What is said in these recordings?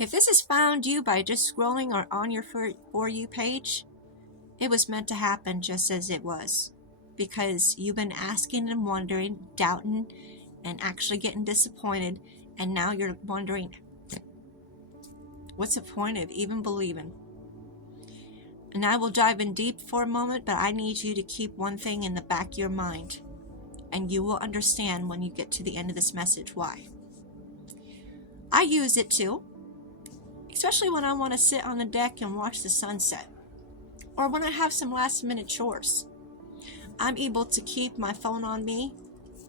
If this has found you by just scrolling or on your For You page, it was meant to happen just as it was. Because you've been asking and wondering, doubting, and actually getting disappointed, and now you're wondering, what's the point of even believing? And I will dive in deep for a moment, but I need you to keep one thing in the back of your mind, and you will understand when you get to the end of this message why. I use it too, especially when I want to sit on the deck and watch the sunset, or when I have some last minute chores. I'm able to keep my phone on me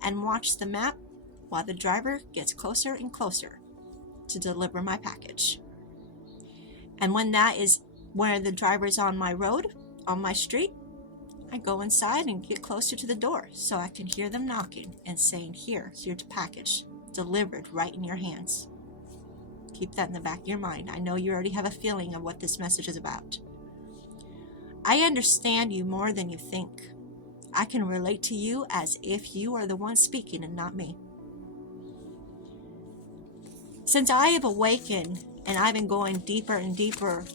and watch the map while the driver gets closer and closer to deliver my package. And when that is where the driver's on my road, on my street, I go inside and get closer to the door so I can hear them knocking and saying, here's your package, delivered right in your hands. Keep that in the back of your mind. I know you already have a feeling of what this message is about. I understand you more than you think. I can relate to you as if you are the one speaking and not me. Since I have awakened and I've been going deeper and deeper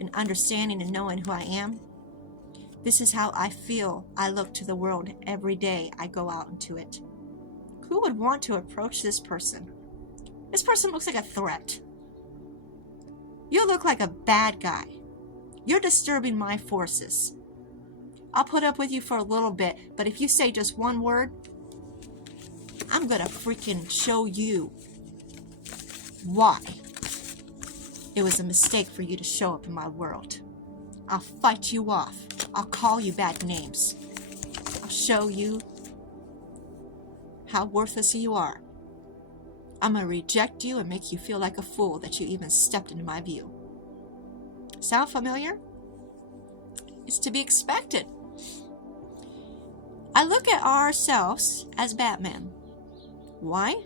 in understanding and knowing who I am, this is how I feel I look to the world every day I go out into it. Who would want to approach this person? This person looks like a threat. You look like a bad guy. You're disturbing my forces. I'll put up with you for a little bit, but if you say just one word, I'm gonna freaking show you why it was a mistake for you to show up in my world. I'll fight you off. I'll call you bad names. I'll show you how worthless you are. I'm gonna reject you and make you feel like a fool that you even stepped into my view. Sound familiar? It's to be expected. I look at ourselves as Batman. Why?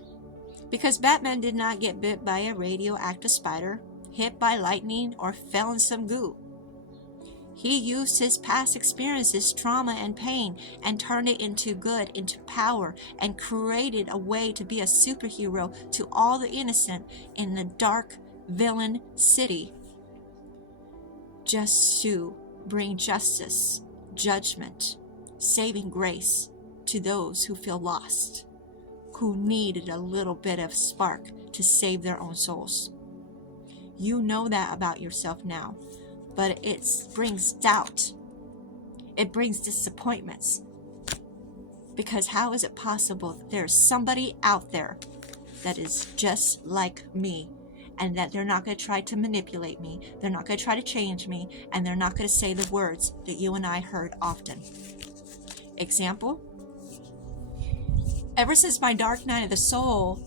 Because Batman did not get bit by a radioactive spider, hit by lightning, or fell in some goo. He used his past experiences, trauma, and pain, and turned it into good, into power, and created a way to be a superhero to all the innocent in the dark villain city, just to bring justice, judgment, saving grace to those who feel lost, who needed a little bit of spark to save their own souls. You know that about yourself now, but it brings doubt. It brings disappointments. Because how is it possible that there's somebody out there that is just like me, and that they're not going to try to manipulate me, they're not going to try to change me, and they're not going to say the words that you and I heard often. Example? Ever since my dark night of the soul,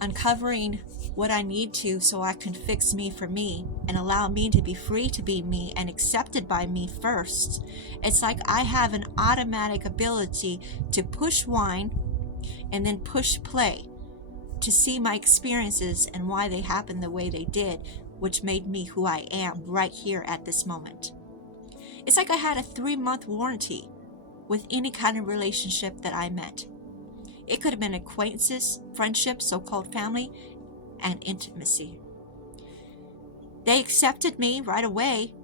uncovering what I need to so I can fix me for me and allow me to be free to be me and accepted by me first, it's like I have an automatic ability to push wind and then push play to see my experiences and why they happened the way they did, which made me who I am right here at this moment. It's like I had a 3-month warranty with any kind of relationship that I met. It could have been acquaintances, friendships, so-called family, and intimacy. They accepted me right away.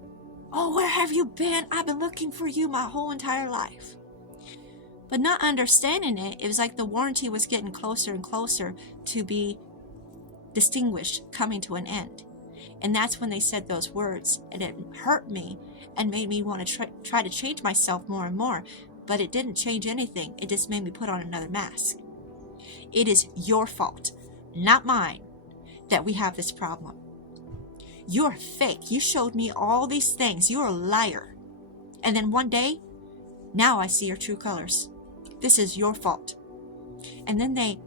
Oh, where have you been? I've been looking for you my whole entire life. But not understanding it, it was like the warranty was getting closer and closer to be distinguished, coming to an end. And that's when they said those words, and it hurt me and made me want to try to change myself more and more. But it didn't change anything. It just made me put on another mask. It is your fault, not mine, that we have this problem. You're fake. You showed me all these things. You're a liar. And then one day, now I see your true colors. This is your fault. And then they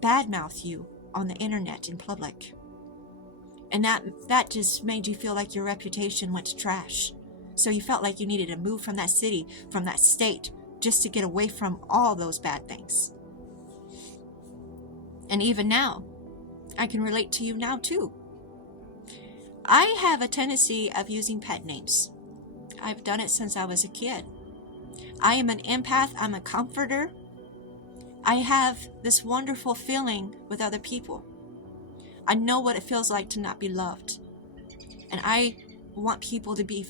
badmouth you on the internet in public. And that just made you feel like your reputation went to trash. So you felt like you needed to move from that city, from that state, just to get away from all those bad things. And even now, I can relate to you now too. I have a tendency of using pet names. I've done it since I was a kid. I am an empath. I'm a comforter. I have this wonderful feeling with other people. I know what it feels like to not be loved. And I want people to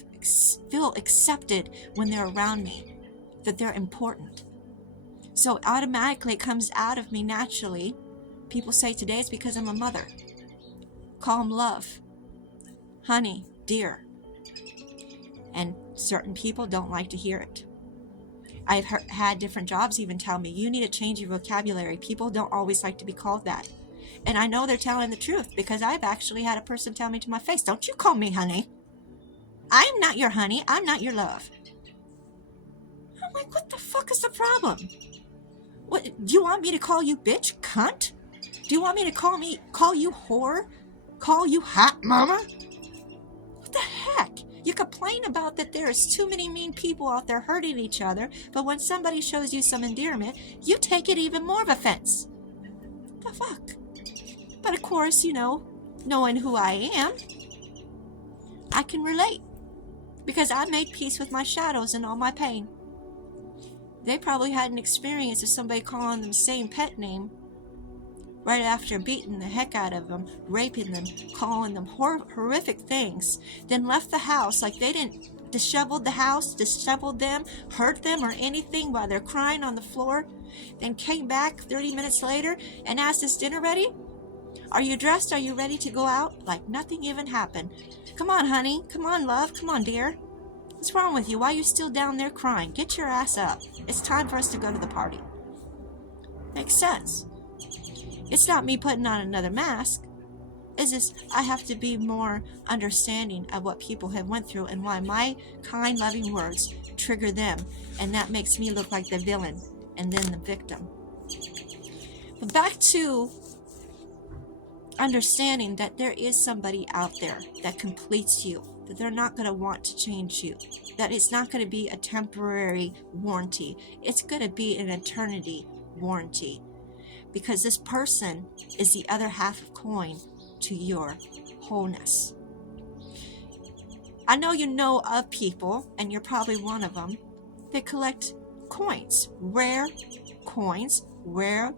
feel accepted when they're around me, that they're important. So automatically it comes out of me naturally. People say today it's because I'm a mother. Call them love, honey, dear. And certain people don't like to hear it. I've had different jobs even tell me, you need to change your vocabulary. People don't always like to be called that. And I know they're telling the truth, because I've actually had a person tell me to my face, don't you call me honey. I'm not your honey. I'm not your love. I'm like, what the fuck is the problem? What, do you want me to call you bitch, cunt? Do you want me to call you whore? Call you hot mama? What the heck? You complain about that there's too many mean people out there hurting each other, but when somebody shows you some endearment, you take it even more of offense. The fuck? But of course, knowing who I am, I can relate, because I made peace with my shadows and all my pain. They probably had an experience of somebody calling them the same pet name right after beating the heck out of them, raping them, calling them horrific things, then left the house like they didn't disheveled the house, disheveled them, hurt them or anything while they're crying on the floor, then came back 30 minutes later and asked, is dinner ready? Are you dressed? Are you ready to go out? Like nothing even happened. Come on, honey. Come on, love. Come on, dear. What's wrong with you? Why are you still down there crying? Get your ass up. It's time for us to go to the party. Makes sense. It's not me putting on another mask. It's just I have to be more understanding of what people have went through and why my kind, loving words trigger them. And that makes me look like the villain and then the victim. But back to understanding that there is somebody out there that completes you, that they're not going to want to change you, that it's not going to be a temporary warranty. It's going to be an eternity warranty, because this person is the other half of coin to your wholeness. I know you know of people, and you're probably one of them, that collect coins, rare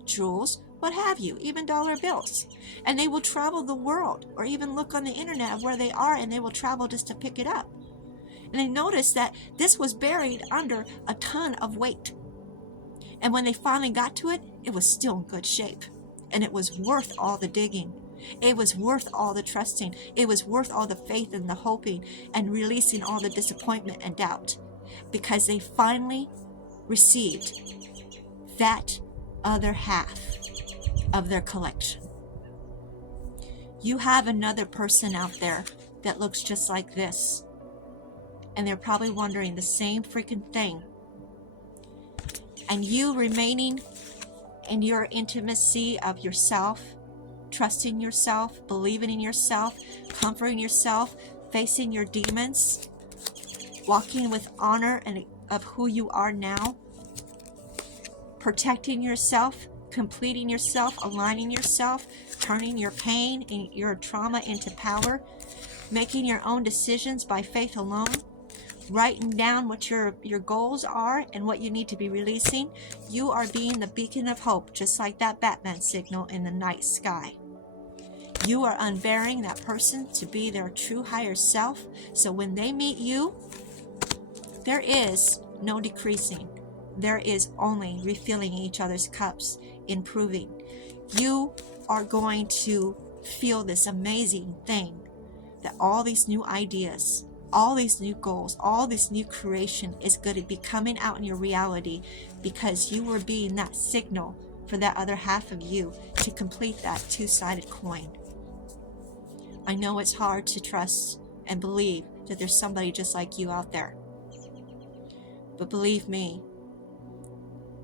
jewels, what have you, even dollar bills. And they will travel the world, or even look on the internet of where they are, and they will travel just to pick it up. And they notice that this was buried under a ton of weight. And when they finally got to it, it was still in good shape. And it was worth all the digging. It was worth all the trusting. It was worth all the faith and the hoping and releasing all the disappointment and doubt. Because they finally received that other half of their collection. You have another person out there that looks just like this, and they're probably wondering the same freaking thing. And you remaining in your intimacy of yourself, trusting yourself, believing in yourself, comforting yourself, facing your demons, walking with honor and of who you are now, protecting yourself, completing yourself, aligning yourself, turning your pain and your trauma into power, making your own decisions by faith alone, writing down what your goals are and what you need to be releasing. You are being the beacon of hope, just like that Batman signal in the night sky. You are unbearing that person to be their true higher self, so when they meet you, there is no decreasing. There is only refilling each other's cups, improving. You are going to feel this amazing thing that all these new ideas, all these new goals, all this new creation is going to be coming out in your reality, because you were being that signal for that other half of you to complete that two-sided coin. I know it's hard to trust and believe that there's somebody just like you out there. But believe me,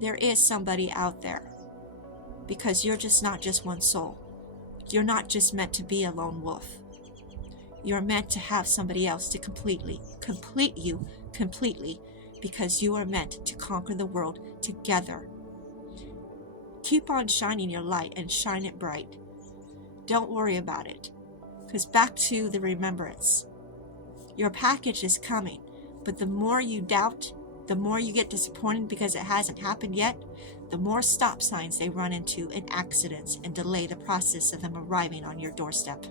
there is somebody out there, because you're just not just one soul. You're not just meant to be a lone wolf. You're meant to have somebody else to complete you completely, because you are meant to conquer the world together. Keep on shining your light and shine it bright. Don't worry about it, because back to the remembrance. Your package is coming, but the more you doubt, the more you get disappointed because it hasn't happened yet, the more stop signs they run into in accidents and delay the process of them arriving on your doorstep.